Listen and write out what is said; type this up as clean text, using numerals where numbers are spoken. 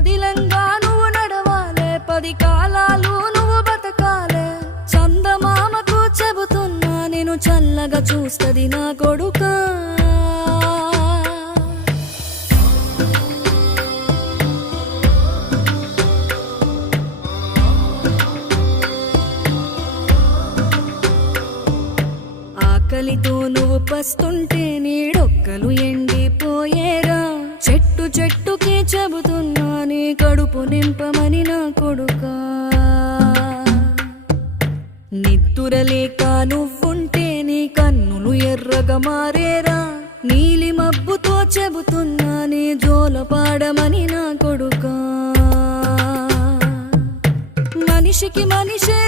పదిలంగా నువ్వు నడవాలే, 10 కాలాలు నువ్వు బతకాలే. చందమామకు చెబుతున్నా నేను చల్లగా చూస్తది నా కొడుకా. ఆకలితో నువ్వు పస్తుంటే నీడొక్కలు ఎండిపోయేరా. చెట్టు చెట్టుకే చెబుతున్నా నీ కడుపు నింపమని నా కొడుకా. నిద్దురలేక నువ్వుంటే నీ కన్నులు ఎర్రగా మారేరా. నీలి మబ్బుతో చెబుతున్నా నీ జోలపాడమని నా కొడుకా. మనిషికి మనిషే